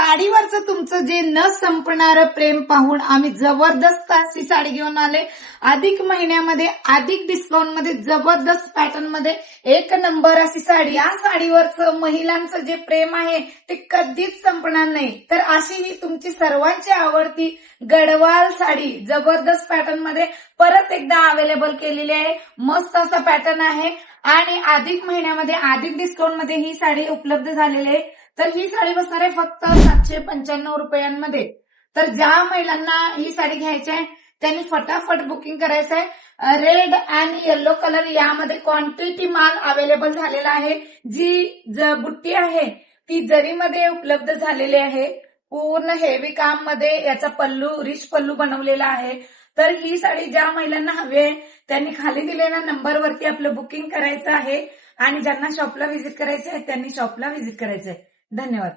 साडीवरचं तुमचं जे न संपणारं प्रेम पाहून आम्ही जबरदस्त अशी साडी घेऊन आले. अधिक महिन्यामध्ये अधिक डिस्काउंट मध्ये जबरदस्त पॅटर्न मध्ये एक नंबर अशी साडी. या साडीवरचं महिलांचं जे प्रेम आहे ते कधीच संपणार नाही. तर अशी ही तुमची सर्वांची आवडती गडवाल साडी जबरदस्त पॅटर्न मध्ये परत एकदा अवेलेबल केलेली आहे. मस्त असा पॅटर्न आहे आणि अधिक महिन्यामध्ये अधिक डिस्काउंट मध्ये ही साडी उपलब्ध झालेली आहे. तर ही साडी बसणार आहे फक्त 795 रुपयांमध्ये. तर ज्या महिलांना ही साडी घ्यायची आहे त्यांनी फटाफट बुकिंग करायचं आहे. रेड आणि येलो कलर यामध्ये क्वांटिटी माल अवेलेबल झालेला आहे. जी बुट्टी आहे ती जरीमध्ये उपलब्ध झालेली आहे. पूर्ण हेवी काम मध्ये याचा पल्लू रिच पल्लू बनवलेला आहे. तर ही साडी ज्या महिलांना हवी आहे त्यांनी खाली दिलेल्या नंबरवरती आपलं बुकिंग करायचं आहे आणि ज्यांना शॉपला व्हिजिट करायचं आहे त्यांनी शॉपला व्हिजिट करायचं आहे. धन्यवाद.